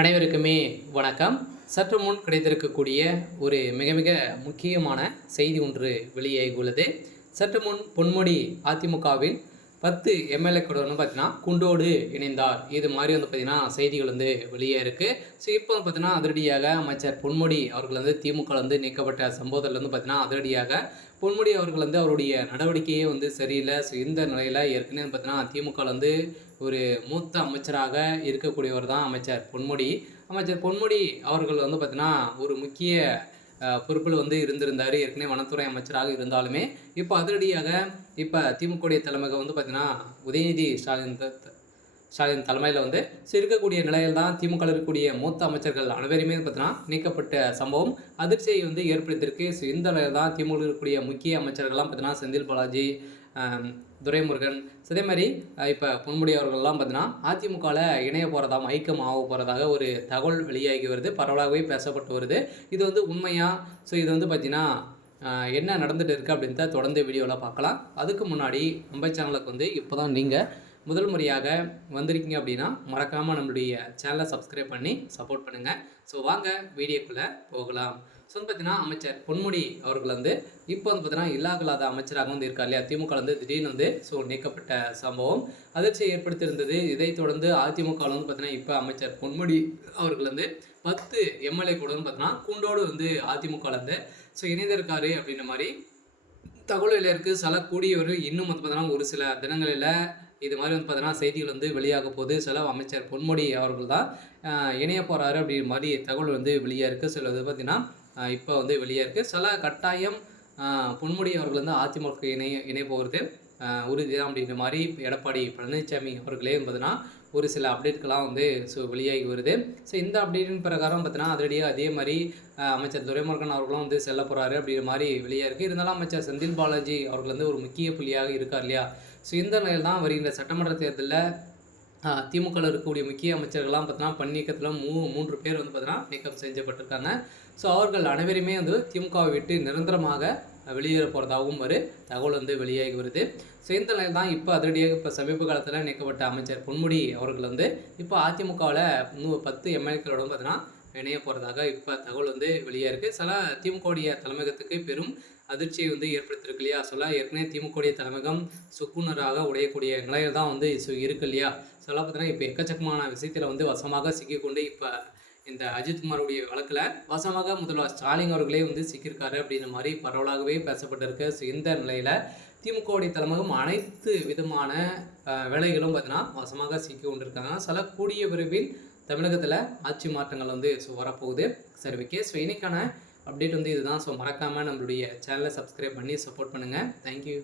அனைவருக்குமே வணக்கம். சற்று முன் கிடைத்திருக்கக்கூடிய ஒரு மிக மிக முக்கியமான செய்தி ஒன்று வெளியாகியுள்ளது. சற்று முன் பொன்முடி அதிமுகவில் 10 எம்எல்ஏக்களுடன் பார்த்தீங்கன்னா குண்டோடு இணைந்தார். இது மாதிரி பார்த்தீங்கன்னா செய்திகள் வெளியே இருக்குது. ஸோ இப்போ பார்த்தீங்கன்னா அதிரடியாக அமைச்சர் பொன்முடி அவர்கள் திமுக நீக்கப்பட்ட சம்பவத்தில் பார்த்தீங்கன்னா அதிரடியாக பொன்முடி அவர்கள் அவருடைய நடவடிக்கையே சரியில்லை. ஸோ இந்த நிலையில் ஏற்கனவே பார்த்தீங்கன்னா திமுக ஒரு மூத்த அமைச்சராக இருக்கக்கூடியவர் தான் அமைச்சர் பொன்முடி. அமைச்சர் பொன்முடி அவர்கள் பார்த்தீங்கன்னா ஒரு முக்கிய பொறுப்பில் இருந்திருந்தார். ஏற்கனவே வனத்துறை அமைச்சராக இருந்தாலுமே இப்போ அதிரடியாக இப்போ திமுக தலைமையை பார்த்தீங்கன்னா உதயநிதி ஸ்டாலின் தலைமையில் இருக்கக்கூடிய நிலையில் தான் திமுக இருக்கக்கூடிய மூத்த அமைச்சர்கள் அனைவருமே பார்த்தீங்கன்னா நீக்கப்பட்ட சம்பவம் அதிர்ச்சியை ஏற்படுத்தியிருக்கு. ஸோ இந்த நிலையில் தான் திமுக இருக்கக்கூடிய முக்கிய அமைச்சர்கள்லாம் பார்த்தீங்கன்னா செந்தில் பாலாஜி, துரைமுருகன், அதே மாதிரி இப்போ பொன்முடி அவர்கள்லாம் பார்த்தீங்கன்னா அதிமுகவில் இணைய போகிறதாகவும் ஐக்கியம் ஆக போகிறதாக ஒரு தகவல் வெளியாகி வருது. பரவலாகவே பேசப்பட்டு வருது. இது உண்மையா? ஸோ இது பார்த்தீங்கன்னா என்ன நடந்துகிட்டு இருக்குது அப்படின்றத தொடர்ந்து வீடியோவில் பார்க்கலாம். அதுக்கு முன்னாடி நம்ம சேனலுக்கு இப்போ தான் நீங்கள் முதல் முறையாக வந்திருக்கீங்க அப்படின்னா மறக்காமல் நம்மளுடைய சேனலை சப்ஸ்கிரைப் பண்ணி சப்போர்ட் பண்ணுங்கள். ஸோ வாங்க வீடியோக்குள்ளே போகலாம். ஸோ பார்த்தீங்கன்னா அமைச்சர் பொன்முடி அவர்கள் இப்போ பார்த்தீங்கன்னா இல்லாத அமைச்சராக இருக்கார் இல்லையா, திமுக திடீர்னு ஸோ நீக்கப்பட்ட சம்பவம் அதிர்ச்சியை ஏற்படுத்தியிருந்தது. இதைத் தொடர்ந்து அதிமுக பார்த்தீங்கன்னா இப்போ அமைச்சர் பொன்முடி அவர்கள் 10 எம்எல்ஏ கூட பார்த்தீங்கன்னா கூண்டோடு அதிமுக ஸோ இணைந்திருக்காரு அப்படின்ற மாதிரி தகவல் இருக்குது. சில கூடியவர்கள் இன்னும் பார்த்தீங்கன்னா ஒரு சில தினங்களில் இது மாதிரி பார்த்தீங்கன்னா செய்திகள் வெளியாக போகுது. சில அமைச்சர் பொன்முடி அவர்கள் தான் இணைய போகிறாரு அப்படின்ற மாதிரி தகவல் வெளியாக இருக்குது. சில இது பார்த்திங்கன்னா இப்போ வெளியே இருக்குது. சில கட்டாயம் பொன்முடி அவர்கள் அதிமுக இணைய போகிறது உறுதி தான் அப்படின்ற மாதிரி எடப்பாடி பழனிசாமி அவர்களே பார்த்தீங்கன்னா ஒரு சில அப்டேட்கெலாம் ஸோ வெளியாகி வருது. ஸோ இந்த அப்டேட்டின் பிரகாரம் பார்த்தீங்கன்னா அதிரடியாக அதே மாதிரி அமைச்சர் துரைமுருகன் அவர்களும் செல்ல போகிறாரு அப்படின்ற மாதிரி வெளியாக இருக்குது. இருந்தாலும் அமைச்சர் செந்தில் பாலாஜி அவர்கள் ஒரு முக்கிய புள்ளியாக இருக்கார் இல்லையா. ஸோ இந்த நிலையில் தான் வருகின்ற சட்டமன்ற தேர்தலில் திமுகவில் இருக்கக்கூடிய முக்கிய அமைச்சர்கள்லாம் பார்த்தீங்கன்னா பணிநீக்கத்தில் 3 பேர் பார்த்தீங்கன்னா நீக்கம் செஞ்சப்பட்டிருக்காங்க. ஸோ அவர்கள் அனைவருமே திமுகவை விட்டு நிரந்தரமாக வெளியேற போகிறதாகவும் ஒரு தகவல் வெளியாகி வருது. ஸோ இந்த நிலையில் தான் இப்போ அதிரடியாக இப்போ சமீப காலத்தில் நீக்கப்பட்ட அமைச்சர் பொன்முடி அவர்கள் இப்போ அதிமுகவில் 10 எம்எல்ஏக்களோட பார்த்தீங்கன்னா இணைய போகிறதாக இப்போ தகவல் வெளியாக இருக்குது. சில திமுகவுடைய தலைமையகத்துக்கு பெரும் அதிர்ச்சியை ஏற்படுத்தியிருக்கு இல்லையா. சொல்ல ஏற்கனவே திமுகவுடைய தலைமையகம் சுக்குநராக உடையக்கூடிய நிலையில் தான் ஸோ இருக்கு இல்லையா. சொல்ல பார்த்தீங்கன்னா இப்போ எக்கச்சக்கமான விஷயத்தில் வசமாக சிக்கிக்கொண்டு இப்போ இந்த அஜித்குமாருடைய வழக்கில் வசமாக முதல்வர் ஸ்டாலின் அவர்களே சிக்கியிருக்காரு அப்படின்ற மாதிரி பரவலாகவே பேசப்பட்டிருக்கு. ஸோ இந்த நிலையில் திமுகவுடைய தலைமையகம் அனைத்து விதமான வேலைகளும் பார்த்தீங்கன்னா வசமாக சிக்கி கொண்டிருக்காங்க. சில கூடிய விரைவில் தமிழகத்தில் ஆட்சி மாற்றங்கள் ஸோ வரப்போகுது. சரி, ஓகே. ஸோ இன்னைக்கான அப்டேட் இதுதான். ஸோ மறக்காமல் நம்மளுடைய சேனலை சப்ஸ்கிரைப் பண்ணி சப்போர்ட் பண்ணுங்கள். தேங்க்யூ.